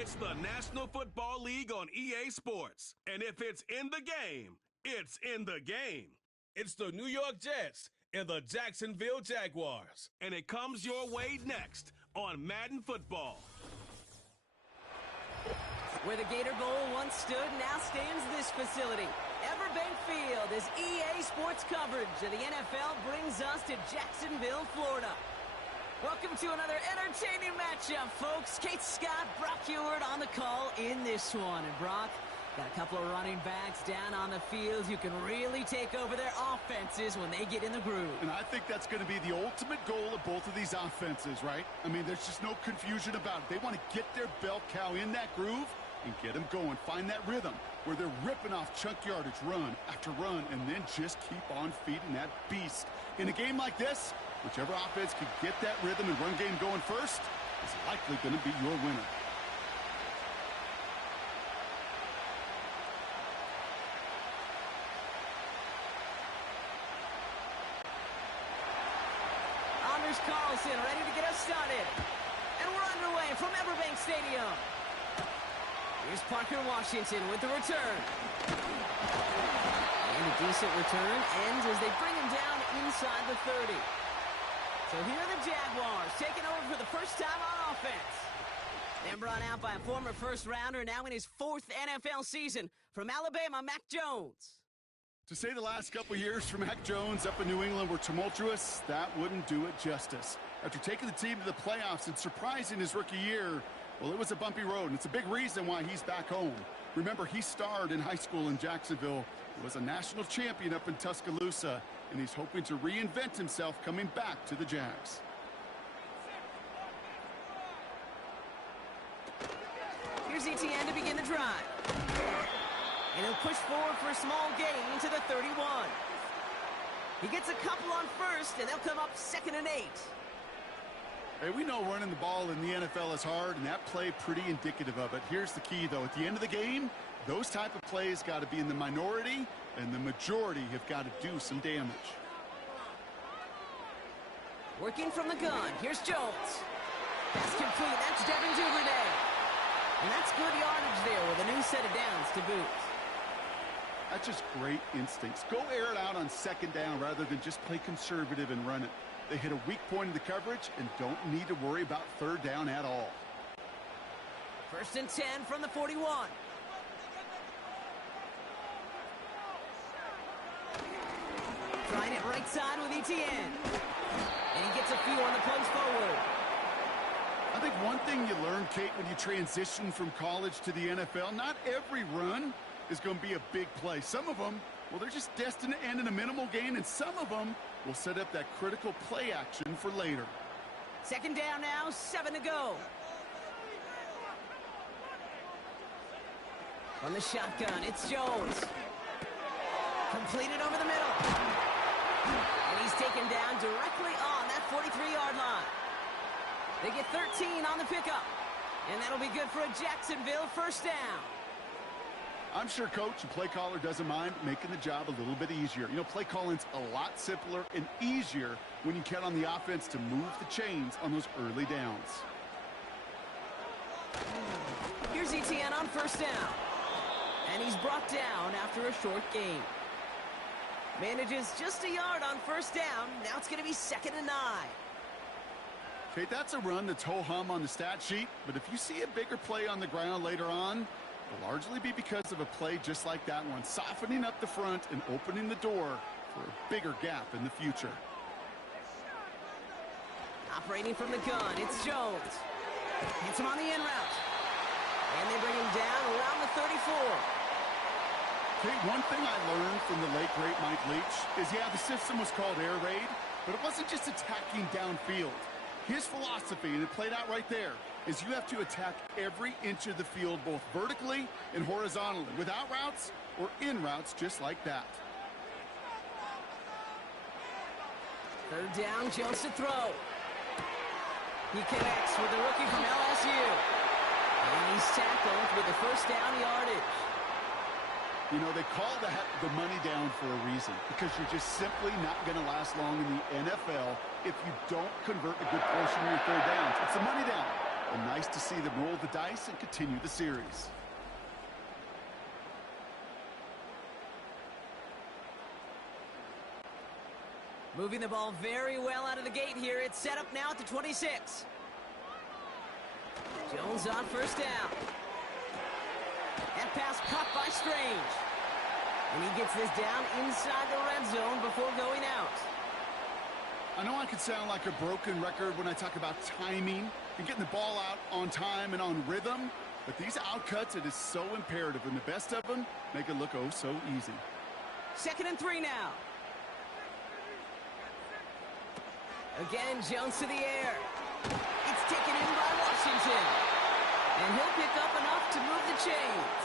It's the National Football League on EA Sports. And if it's in the game, it's in the game. It's the New York Jets and the Jacksonville Jaguars. And it comes your way next on Madden Football. Where the Gator Bowl once stood, now stands this facility. Everbank Field, as EA Sports coverage of the NFL brings us to Jacksonville, Florida. Welcome to another entertaining matchup, folks. Kate Scott, Brock Heward on the call in this one. And Brock, got a couple of running backs down on the field who can really take over their offenses when they get in the groove. And I think that's going to be the ultimate goal of both of these offenses, right? I mean, there's just no confusion about it. They want to get their bell cow in that groove and get them going. Find that rhythm where they're ripping off chunk yardage run after run and then just keep on feeding that beast. In a game like this, whichever offense can get that rhythm and run game going first is likely going to be your winner. Anders Carlson ready to get us started. And we're underway from Everbank Stadium. Here's Parker Washington with the return. And a decent return ends as they bring him down inside the 30. So here are the Jaguars taking over for the first time on offense. They're brought out by a former first-rounder now in his 4th NFL season from Alabama, Mac Jones. To say the last couple years for Mac Jones up in New England were tumultuous, that wouldn't do it justice. After taking the team to the playoffs and surprising his rookie year, well, it was a bumpy road, and it's a big reason why he's back home. Remember, he starred in high school in Jacksonville, was a national champion up in Tuscaloosa, and he's hoping to reinvent himself coming back to the Jags. Here's Etienne to begin the drive. And he'll push forward for a small gain to the 31. He gets a couple on first, and they'll come up 2nd and 8. Hey, we know running the ball in the NFL is hard, and that play pretty indicative of it. Here's the key, though. At the end of the game, those type of plays got to be in the minority, and the majority have got to do some damage. Working from the gun. Here's Jones. Pass complete. That's Devin Duvernay. And that's good yardage there with a new set of downs to boot. That's just great instincts. Go air it out on 2nd down rather than just play conservative and run it. They hit a weak point in the coverage and don't need to worry about 3rd down at all. 1st and 10 from the 41. Trying it right side with Etienne. And he gets a few on the punch forward. I think one thing you learn, Kate, when you transition from college to the NFL, not every run is going to be a big play. Some of them, well, they're just destined to end in a minimal gain, and some of them will set up that critical play action for later. 2nd down now, 7 to go. From the shotgun, it's Jones. Completed over the middle. And he's taken down directly on that 43-yard line. They get 13 on the pickup. And that'll be good for a Jacksonville 1st down. I'm sure coach and play caller doesn't mind making the job a little bit easier. You know, play calling's a lot simpler and easier when you count on the offense to move the chains on those early downs. Here's Etienne on 1st down. And he's brought down after a short gain. Manages just a yard on 1st down. Now it's going to be 2nd and 9. Okay, that's a run that's ho-hum on the stat sheet, but if you see a bigger play on the ground later on, it'll largely be because of a play just like that one, softening up the front and opening the door for a bigger gap in the future. Operating from the gun, it's Jones. Hits him on the in route. And they bring him down around the 34. Okay, one thing I learned from the late, great Mike Leach is, yeah, the system was called air raid, but it wasn't just attacking downfield. His philosophy, and it played out right there, is you have to attack every inch of the field, both vertically and horizontally, with out routes or in routes just like that. 3rd down, Jones to throw. He connects with the rookie from LSU. And he's tackled with the 1st down yardage. You know, they call that the money down for a reason, because you're just simply not going to last long in the NFL if you don't convert a good portion of your 3rd downs. It's a money down. and nice to see them roll the dice and continue the series. Moving the ball very well out of the gate here. It's set up now at the 26. Jones on first down. That pass caught by Strange. And he gets this down inside the red zone before going out. I know I can sound like a broken record when I talk about timing and getting the ball out on time and on rhythm, but these outcuts, it is so imperative, and the best of them make it look oh so easy. 2nd and 3 now. Again, Jones to the air. It's taken in by Washington. And he'll pick up enough to move the chains.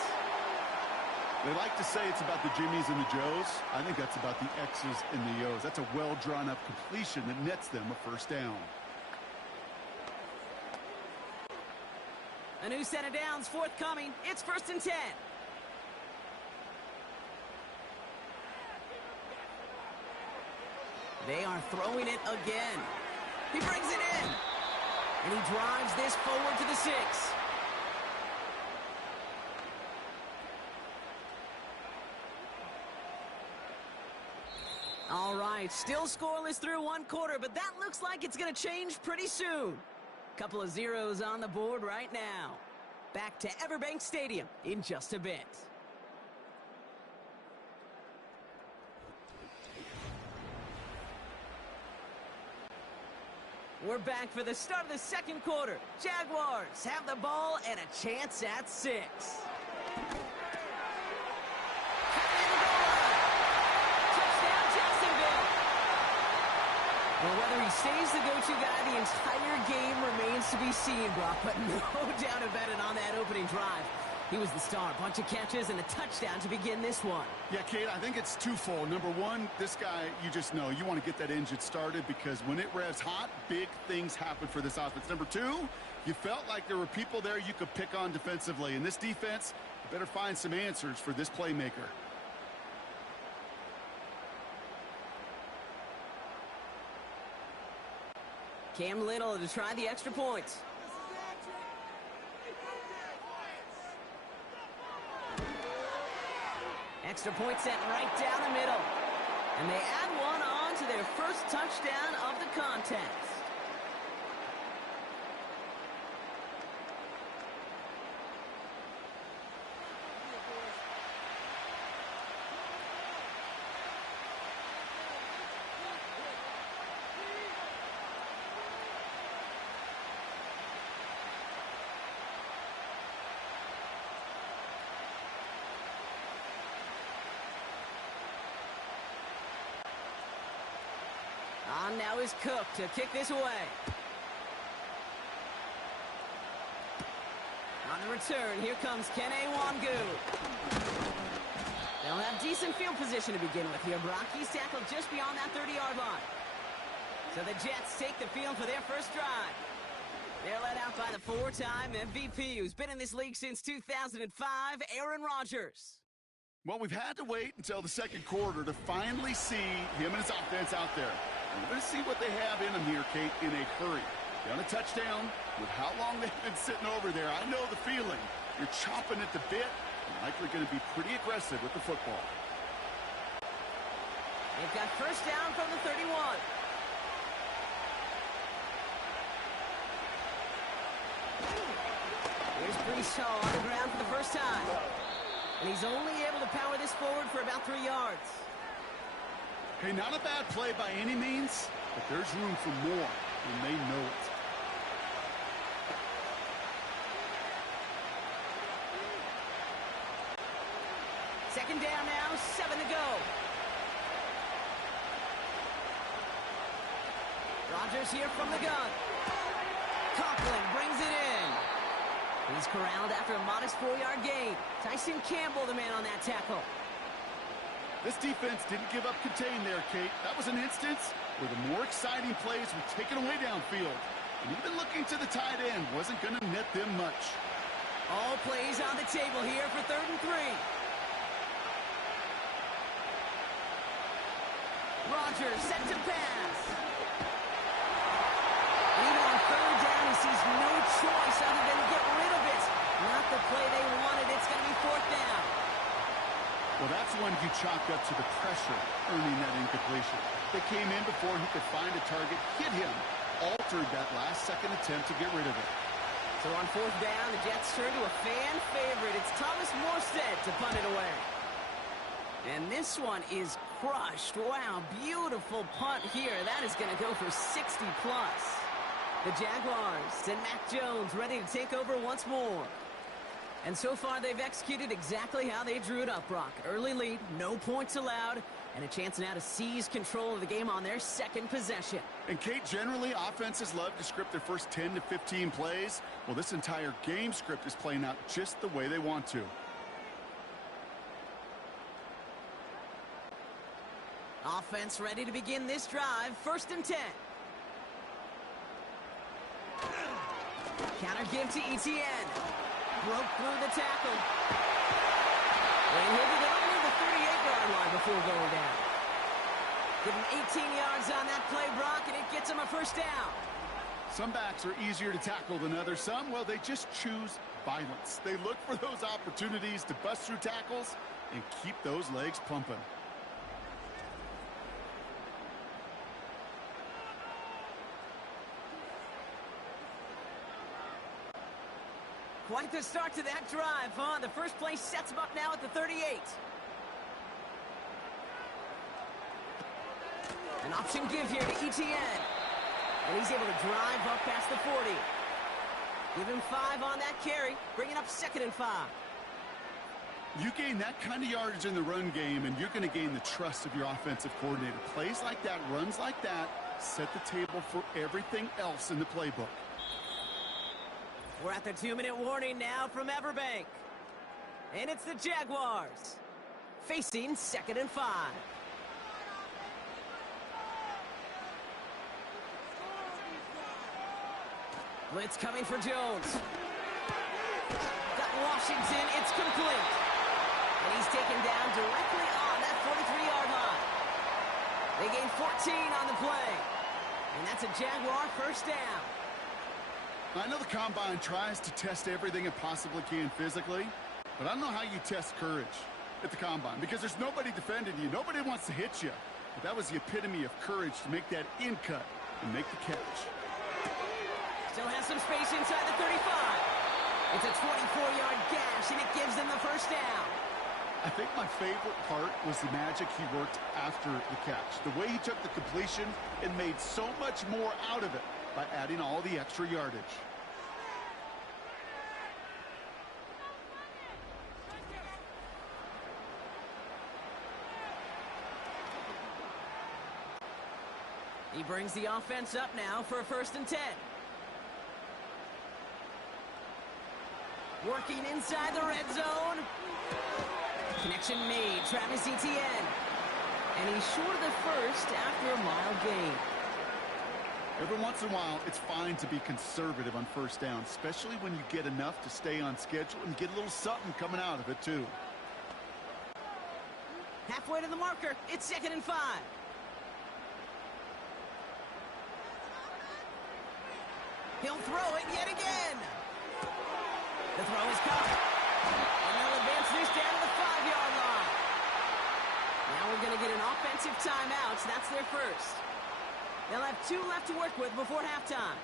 They like to say it's about the Jimmies and the Joes. I think that's about the X's and the O's. That's a well-drawn-up completion that nets them a first down. A new set of downs forthcoming. It's 1st and 10. They are throwing it again. He brings it in. And he drives this forward to the 6. All right, still scoreless through 1 quarter, but that looks like it's going to change pretty soon. Couple of zeros on the board right now. Back to Everbank Stadium in just a bit. We're back for the start of the 2nd quarter. Jaguars have the ball and a chance at 6. Touchdown, Jacksonville. Well, whether he stays the go-to guy the entire game remains to be seen, Brock, but no doubt about it on that opening drive. He was the star. Bunch of catches and a touchdown to begin this one. Yeah, Kate, I think it's twofold. Number one, this guy, you just know, you want to get that engine started because when it revs hot, big things happen for this offense. Number two, you felt like there were people there you could pick on defensively. And this defense, you better find some answers for this playmaker. Cam Little to try the extra point. Extra point set right down the middle. And they add one on to their first touchdown of the contest. On now is Cook to kick this away. On the return, here comes Kene Wangu. They'll have decent field position to begin with here, Brock. He's tackled just beyond that 30-yard line. So the Jets take the field for their first drive. They're led out by the 4-time MVP who's been in this league since 2005, Aaron Rodgers. Well, we've had to wait until the 2nd quarter to finally see him and his offense out there. We're going to see what they have in them here, Kate, in a hurry. Down a touchdown with how long they've been sitting over there. I know the feeling. You're chomping at the bit and likely going to be pretty aggressive with the football. They've got first down from the 31. Here's Brees Hall on the ground for the first time. And he's only able to power this forward for about 3 yards. Hey, not a bad play by any means, but there's room for more, and they know it. Second down now, 7 to go. Rodgers here from the gun. Conklin brings it in. He's corralled after a modest 4-yard gain. Tyson Campbell, the man on that tackle. This defense didn't give up contain there, Kate. That was an instance where the more exciting plays were taken away downfield. And even looking to the tight end wasn't going to net them much. All plays on the table here for 3rd and 3. Rodgers set to pass. Even on 3rd down, he sees no choice one you chalk up to the pressure earning that incompletion. They came in before he could find a target, hit him, altered that last-second attempt to get rid of it. So on fourth down, the Jets turn to a fan favorite. It's Thomas Morstead to punt it away. And this one is crushed. Wow, beautiful punt here. That is going to go for 60+. The Jaguars and Mac Jones ready to take over once more. And so far, they've executed exactly how they drew it up, Brock. Early lead, no points allowed, and a chance now to seize control of the game on their second possession. And, Kate, generally, offenses love to script their first 10 to 15 plays. Well, this entire game script is playing out just the way they want to. Offense ready to begin this drive. 1st and 10. Counter give to Etienne. Broke through the tackle. And he'll be over the 38-yard line before going down. Give him 18 yards on that play, Brock, and it gets him a 1st down. Some backs are easier to tackle than others. Some, well, they just choose violence. They look for those opportunities to bust through tackles and keep those legs pumping. Quite the start to that drive, huh? The first play sets him up now at the 38. An option give here to Etienne. And he's able to drive up past the 40. Give him 5 on that carry, bringing up 2nd and 5. You gain that kind of yardage in the run game, and you're going to gain the trust of your offensive coordinator. Plays like that, runs like that, set the table for everything else in the playbook. We're at the 2-minute warning now from Everbank. And it's the Jaguars facing 2nd and 5. Blitz coming for Jones. Got Washington. It's complete. And he's taken down directly on that 43-yard line. They gain 14 on the play. And that's a Jaguar 1st down. I know the Combine tries to test everything it possibly can physically, but I don't know how you test courage at the Combine because there's nobody defending you. Nobody wants to hit you. But that was the epitome of courage to make that in cut and make the catch. Still has some space inside the 35. It's a 24-yard gash, and it gives them the 1st down. I think my favorite part was the magic he worked after the catch. The way he took the completion and made so much more out of it by adding all the extra yardage. He brings the offense up now for a 1st and 10. Working inside the red zone. Connection made. Travis Etienne. And he's short of the 1st after a mild gain. Every once in a while, it's fine to be conservative on 1st down, especially when you get enough to stay on schedule and get a little something coming out of it, too. Halfway to the marker. It's 2nd and 5. He'll throw it yet again. The throw is caught. And they'll advance this down to the 5-yard line. Now we're going to get an offensive timeout. So that's their 1st. They'll have 2 left to work with before halftime.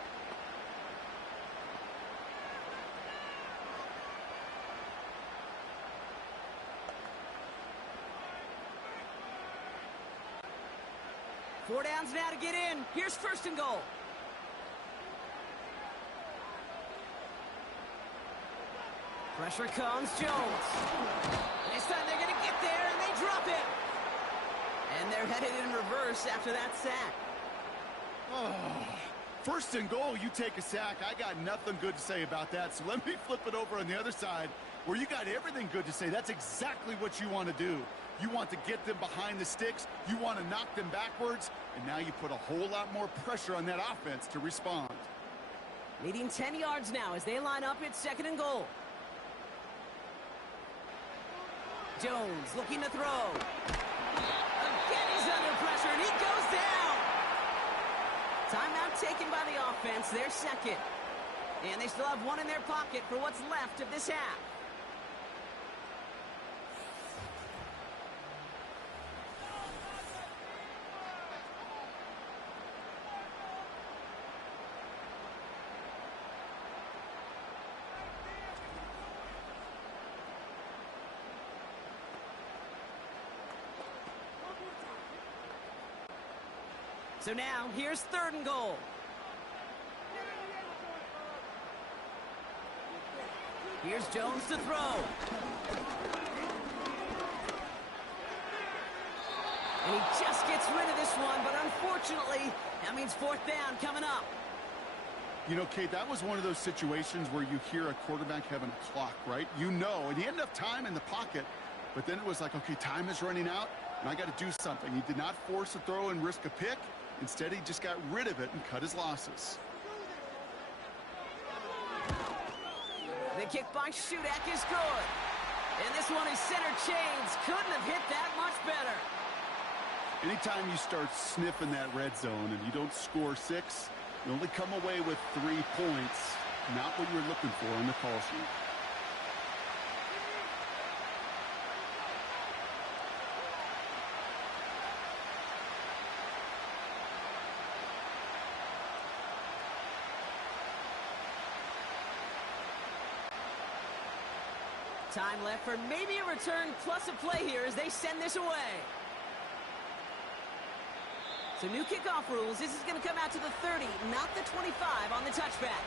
Four downs now to get in. Here's 1st and goal. Pressure comes, Jones. This time they're going to get there, and they drop it. And they're headed in reverse after that sack. Oh, 1st and goal, you take a sack. I got nothing good to say about that. So let me flip it over on the other side where you got everything good to say. That's exactly what you want to do. You want to get them behind the sticks. You want to knock them backwards. And now you put a whole lot more pressure on that offense to respond. Leading 10 yards now as they line up. It's 2nd and goal. Jones looking to throw. Again, he's under pressure, and he goes down. Timeout taken by the offense, their 2nd. And they still have 1 in their pocket for what's left of this half. So now, here's 3rd and goal. Here's Jones to throw. And he just gets rid of this one, but unfortunately, that means 4th down coming up. You know, Kate, that was one of those situations where you hear a quarterback having a clock, right? You know, and he had enough time in the pocket, but then it was like, okay, time is running out, and I got to do something. He did not force a throw and risk a pick. Instead, he just got rid of it and cut his losses. The kick by Shudak is good. And this one is center chains. Couldn't have hit that much better. Anytime you start sniffing that red zone and you don't score 6, you only come away with 3 points. Not what you were looking for on the call sheet. Time left for maybe a return plus a play here as they send this away. So new kickoff rules. This is going to come out to the 30, not the 25 on the touchback.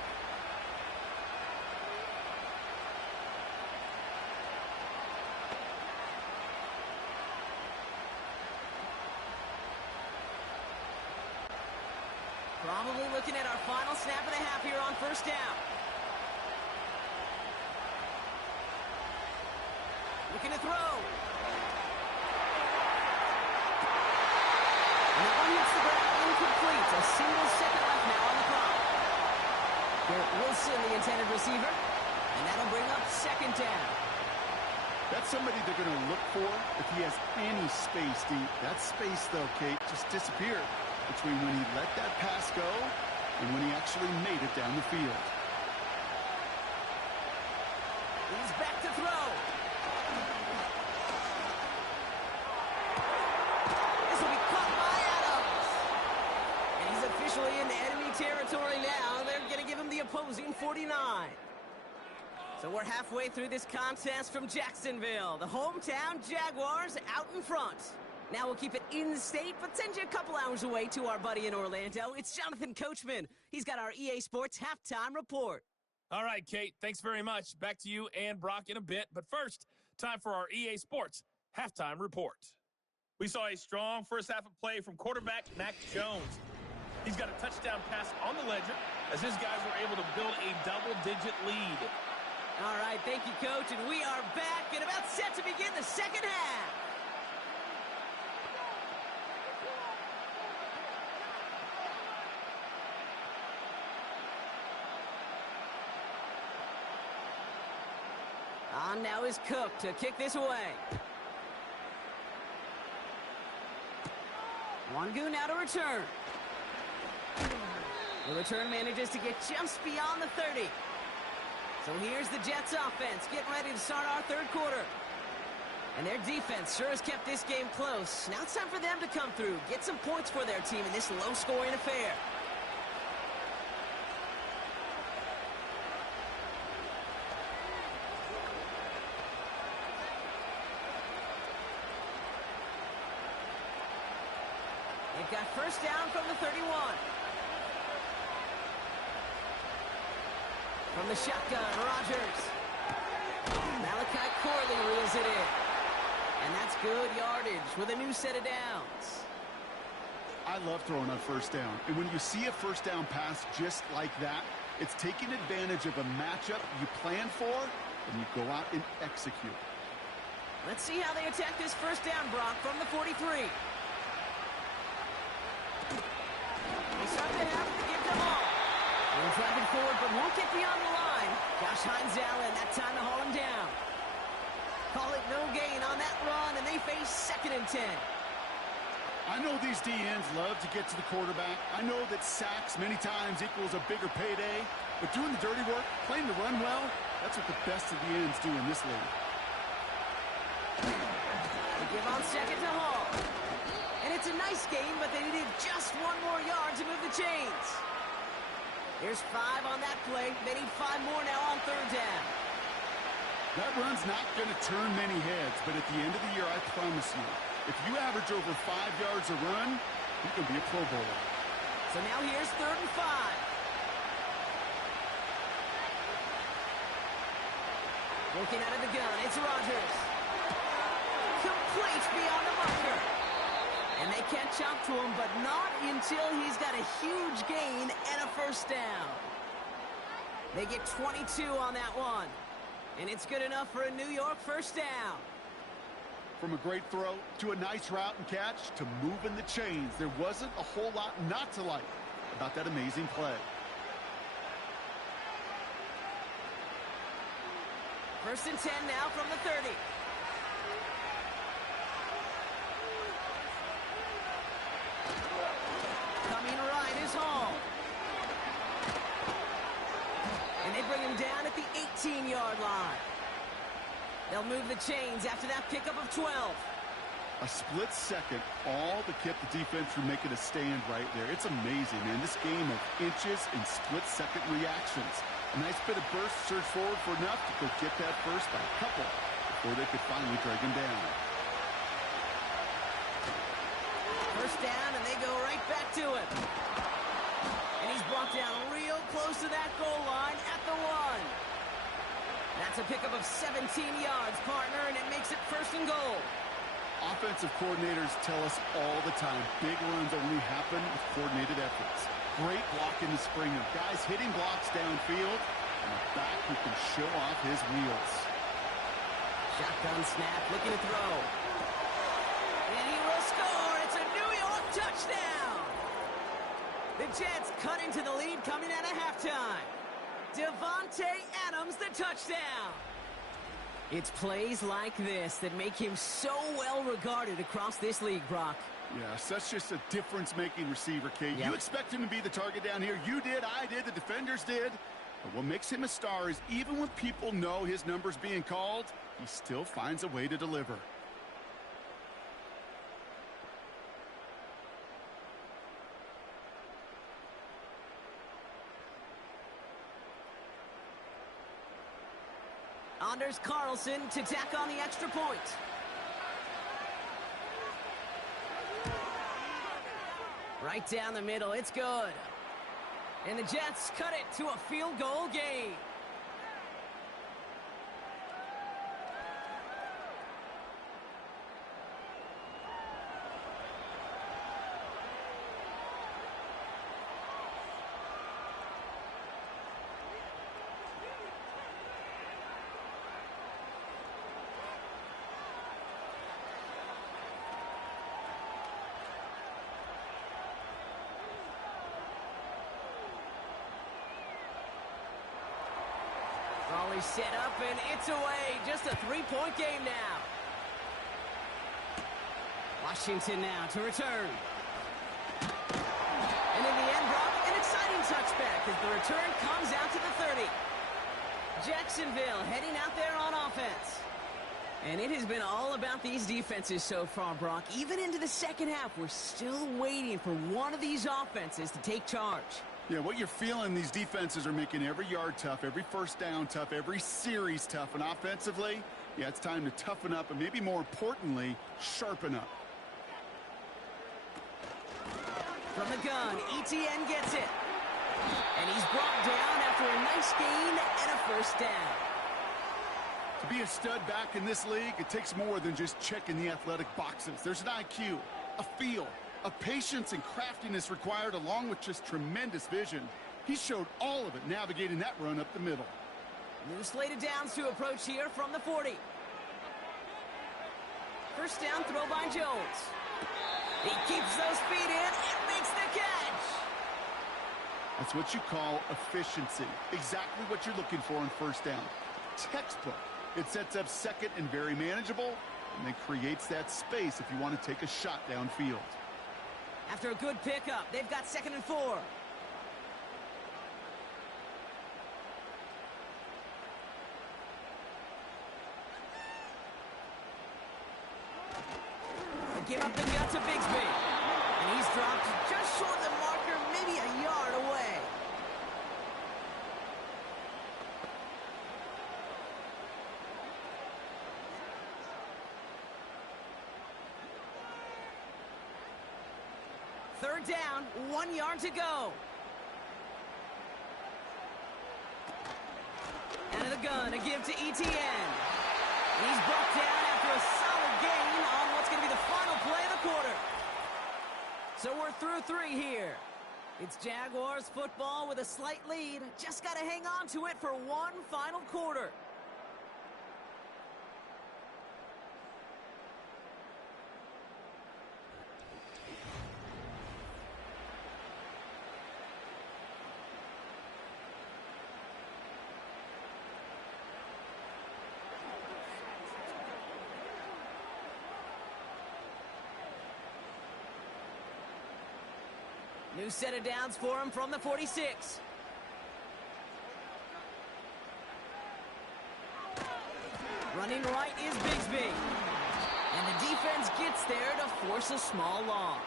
Probably looking at our final snap of the half here on 1st down. Looking to throw. And that one hits the ground incomplete. A single second left now on the clock. Garrett Wilson, the intended receiver. And that'll bring up 2nd down. That's somebody they're going to look for if he has any space deep. That space, though, Kate, just disappeared between when he let that pass go and when he actually made it down the field. He's back to throw. Officially in enemy territory now. They're going to give him the opposing 49. So we're halfway through this contest from Jacksonville. The hometown Jaguars out in front. Now we'll keep it in state, but send you a couple hours away to our buddy in Orlando. It's Jonathan Coachman. He's got our EA Sports halftime report. All right, Kate, thanks very much. Back to you and Brock in a bit. But first, time for our EA Sports halftime report. We saw a strong first half of play from quarterback Mac Jones. He's got a touchdown pass on the ledger as his guys were able to build a double-digit lead. All right, thank you, Coach, and we are back and about set to begin the second half. On now is Cook to kick this away. Wangu now to return. The return manages to get just beyond the 30. So here's the Jets offense getting ready to start our 3rd quarter. And their defense sure has kept this game close. Now it's time for them to come through, get some points for their team in this low-scoring affair. They've got 1st down from the 31. From the shotgun, Rodgers. Malachi Corley reels it in. And that's good yardage with a new set of downs. I love throwing on 1st down. And when you see a 1st down pass just like that, it's taking advantage of a matchup you plan for, and you go out and execute. Let's see how they attack this 1st down, Brock, from the 43. They start the half with the give to Hall. They're driving forward, but won't get beyond the line. Josh Hines Allen, that time to haul him down. Call it no gain on that run, and they face 2nd and 10. I know these DNs love to get to the quarterback. I know that sacks many times equals a bigger payday, but doing the dirty work, playing to run well, that's what the best of the ends do in this league. They give on 2nd to Hall. And it's a nice game, but they needed just 1 more yard to move the chains. Here's 5 on that play. They need 5 more now on 3rd down. That run's not going to turn many heads, but at the end of the year, I promise you, if you average over 5 yards a run, you can be a Pro Bowler. So now here's 3rd and 5. Working out of the gun, it's Rodgers. Complete beyond the marker. And they catch up to him, but not until he's got a huge gain and a first down. They get 22 on that one. And it's good enough for a New York first down. From a great throw to a nice route and catch to moving the chains, there wasn't a whole lot not to like about that amazing play. First and 10 now from the 30. Coming right is Hall. And they bring him down at the 18-yard line. They'll move the chains after that pickup of 12. A split second, all to keep the defense from making a stand right there. It's amazing, man. This game of inches and split-second reactions. A nice bit of burst, surge forward for enough to go get that first by a couple before they could finally drag him down. First down, and they go right back to it. And he's brought down real close to that goal line at the 1. That's a pickup of 17 yards, partner, and it makes it 1st and goal. Offensive coordinators tell us all the time, big runs only happen with coordinated efforts. Great blocking to Springer. Guys hitting blocks downfield, and a back who can show off his wheels. Shotgun snap, looking to throw. And he will score. It's a New York touchdown. The Jets cut into the lead coming out of halftime. Devontae Adams, the touchdown. It's plays like this that make him so well regarded across this league, Brock. Yeah, such just a difference-making receiver, Kate. Yep. You expect him to be the target down here. You did, I did, the defenders did. But what makes him a star is even when people know his number's being called, he still finds a way to deliver. Anders Carlson to tack on the extra point. Right down the middle, it's good. And the Jets cut it to a field goal game. Raleigh set up, and it's away. Just a 3-point game now. Washington now to return. And in the end, Brock, an exciting touchback as the return comes out to the 30. Jacksonville heading out there on offense. And it has been all about these defenses so far, Brock. Even into the second half, we're still waiting for one of these offenses to take charge. Yeah, what you're feeling, these defenses are making every yard tough, every first down tough, every series tough. And offensively, yeah, it's time to toughen up and maybe more importantly, sharpen up. From the gun, ETN gets it. And he's brought down after a nice gain and a first down. To be a stud back in this league, it takes more than just checking the athletic boxes. There's an IQ, a feel, a patience and craftiness required along with just tremendous vision. He showed all of it navigating that run up the middle. New slated downs to approach here from the 40. First down throw by Jones. He keeps those feet in and makes the catch. That's what you call efficiency. Exactly what you're looking for on first down. Textbook. It sets up second and very manageable, and then creates that space if you want to take a shot downfield. After a good pickup, they've got 2nd and 4. They give up the gut to Bigsby. And he's dropped just short of the marker, maybe a yard away. Third down, 1 yard to go. Out of the gun, a give to Etienne. He's brought down after a solid gain on what's going to be the final play of the quarter. So we're through 3 here. It's Jaguars football with a slight lead. Just got to hang on to it for one final quarter. New set of downs for him from the 46. Running right is Bigsby. And the defense gets there to force a small loss.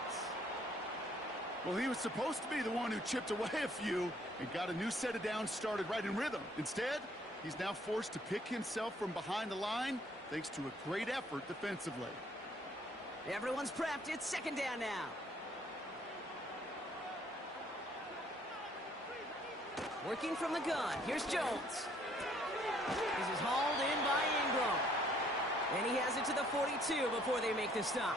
Well, he was supposed to be the one who chipped away a few and got a new set of downs started right in rhythm. Instead, he's now forced to pick himself from behind the line thanks to a great effort defensively. Everyone's prepped. It's second down now. Working from the gun. Here's Jones. This is hauled in by Ingram. And he has it to the 42 before they make the stop.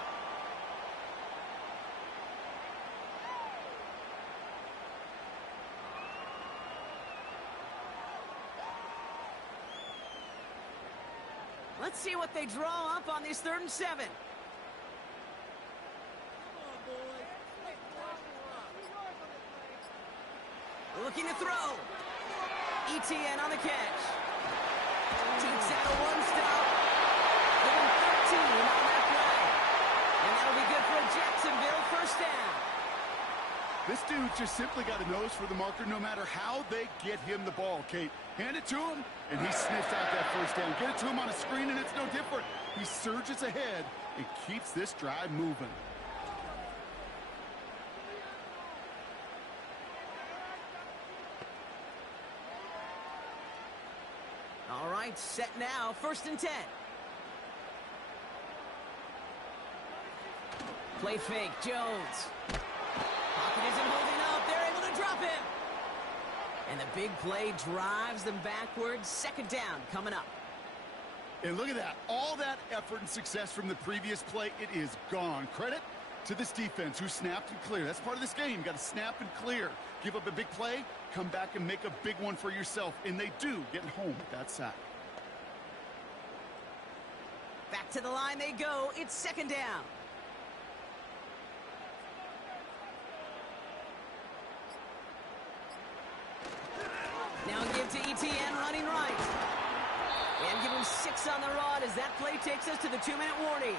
Let's see what they draw up on this 3rd and 7. Looking to throw. Etienne on the catch. Takes out a one-stop. Give him 13 on that play. And that'll be good for a Jacksonville first down. This dude just simply got a nose for the marker no matter how they get him the ball, Kate. Hand it to him, and he sniffs out that first down. Get it to him on a screen, and it's no different. He surges ahead and keeps this drive moving. All right, set now, 1st and 10. Play fake, Jones. Pocket isn't holding up. They're able to drop him. And the big play drives them backwards. 2nd down coming up. And look at that. All that effort and success from the previous play, it is gone. Credit to this defense who snapped and cleared. That's part of this game. You got to snap and clear. Give up a big play, come back and make a big one for yourself. And they do, getting home with that sack. Back to the line they go. It's 2nd down. Now give to Etienne running right. And give him 6 on the rod as that play takes us to the 2-minute warning.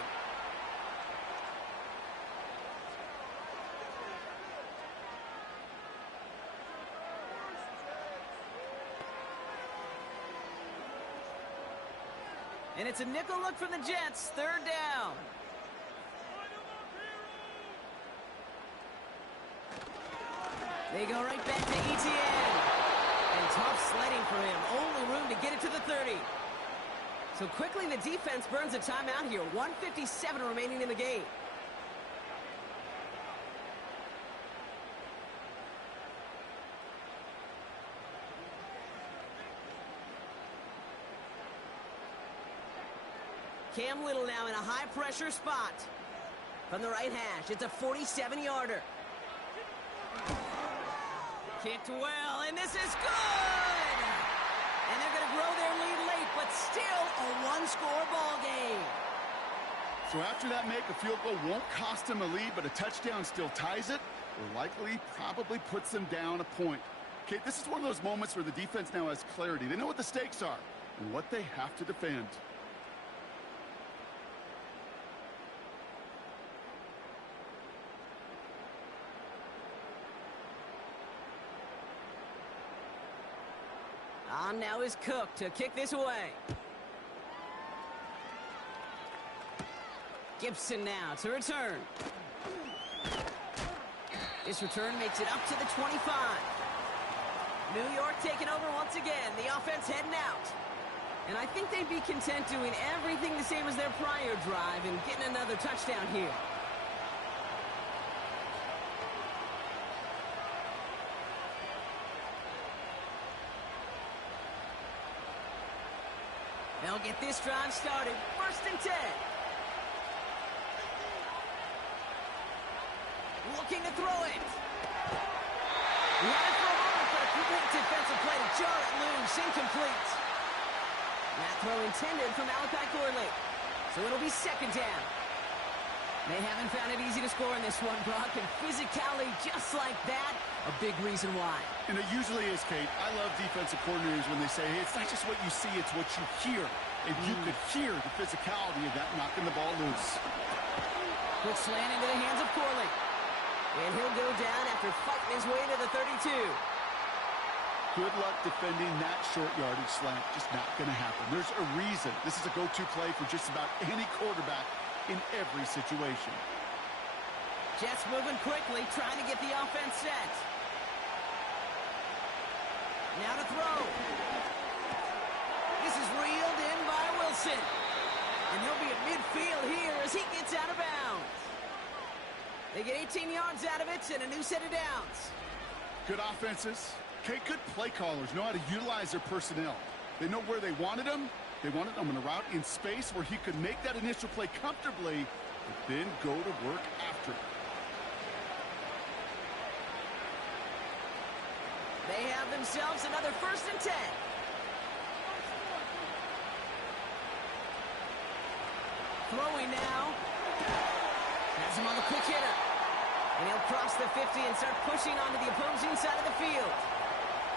And it's a nickel look from the Jets. 3rd down. They go right back to Etienne. And tough sledding for him. Only room to get it to the 30. So quickly the defense burns a timeout here. 1:57 remaining in the game. Cam Little now in a high-pressure spot. From the right hash, it's a 47-yarder. Kicked well, and this is good! And they're going to grow their lead late, but still a one-score ball game. So after that make, a field goal won't cost them a lead, but a touchdown still ties it, or likely probably puts them down a point. Okay, this is one of those moments where the defense now has clarity. They know what the stakes are and what they have to defend. On now is Cook to kick this away. Gibson now to return. This return makes it up to the 25. New York taking over once again. The offense heading out. And I think they'd be content doing everything the same as their prior drive and getting another touchdown here. They'll get this drive started. 1st and 10. Looking to throw it. He had it for a moment, but a quick defensive play to jar it loose. Incomplete. That throw intended for Malachi Corley. So it'll be 2nd down. They haven't found it easy to score in this one, Brock, and physicality just like that, a big reason why. And it usually is, Kate. I love defensive coordinators when they say, hey, it's not just what you see, it's what you hear. And you could hear the physicality of that knocking the ball loose. Quick slant into the hands of Corley. And he'll go down after fighting his way to the 32. Good luck defending that short yardage slant. Just not going to happen. There's a reason. This is a go-to play for just about any quarterback in every situation. Jets moving quickly, trying to get the offense set. Now to throw. This is reeled in by Wilson. And he'll be at midfield here as he gets out of bounds. They get 18 yards out of it and a new set of downs. Good offenses. Okay, good play callers know how to utilize their personnel. They know where they wanted them. They wanted him in a route in space where he could make that initial play comfortably, but then go to work after it. They have themselves another 1st and 10. Throwing now. Has him on the quick hitter. And he'll cross the 50 and start pushing onto the opposing side of the field.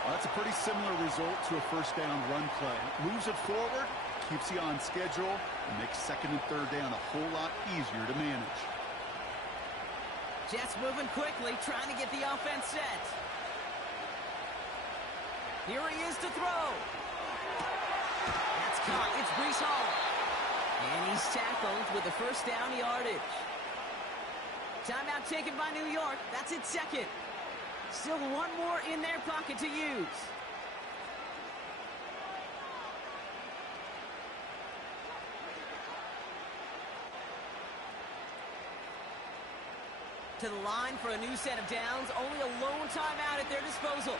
Well, that's a pretty similar result to a 1st down run play. Moves it forward, keeps you on schedule, and makes 2nd and 3rd down a whole lot easier to manage. Jets moving quickly, trying to get the offense set. Here he is to throw. That's caught. It's Breece Hall. And he's tackled with the 1st down yardage. Timeout taken by New York. That's its 2nd. Still one more in their pocket to use. To the line for a new set of downs. Only a lone timeout at their disposal.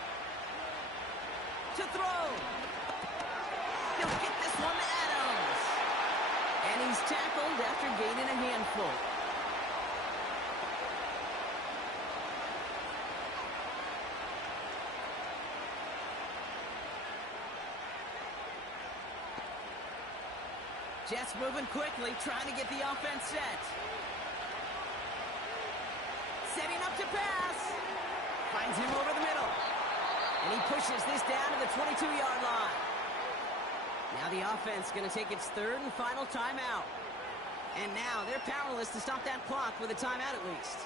To throw. He'll get this one to Adams. And he's tackled after gaining a handful. Jets moving quickly, trying to get the offense set. Setting up to pass. Finds him over the middle. And he pushes this down to the 22-yard line. Now the offense going to take its 3rd and final timeout. And now they're powerless to stop that clock with a timeout at least.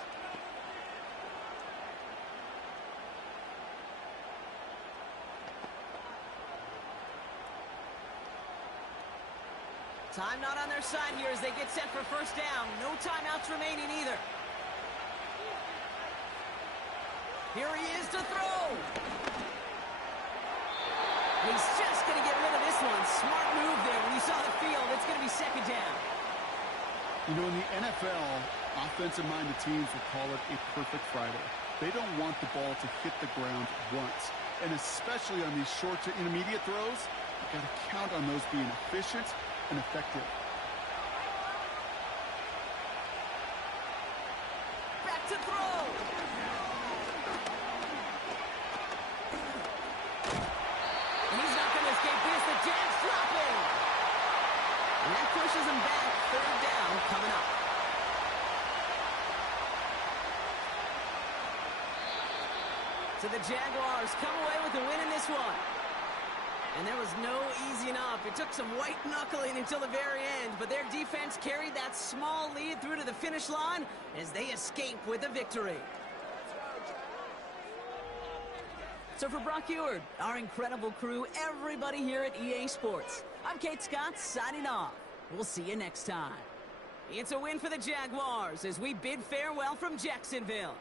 Time not on their side here as they get set for 1st down. No timeouts remaining either. Here he is to throw. He's just going to get rid of this one. Smart move there. When you saw the field, it's going to be 2nd down. You know, in the NFL, offensive-minded teams will call it a perfect Friday. They don't want the ball to hit the ground once. And especially on these short to intermediate throws, you've got to count on those being efficient and effective. Back to throw. And he's not going to escape this. The Jags dropping. And that pushes him back. 3rd down coming up. So the Jaguars come away with the win in this one. And there was no easing up. It took some white knuckling until the very end, but their defense carried that small lead through to the finish line as they escape with a victory. So for Brock Eward, our incredible crew, everybody here at EA Sports, I'm Kate Scott signing off. We'll see you next time. It's a win for the Jaguars as we bid farewell from Jacksonville.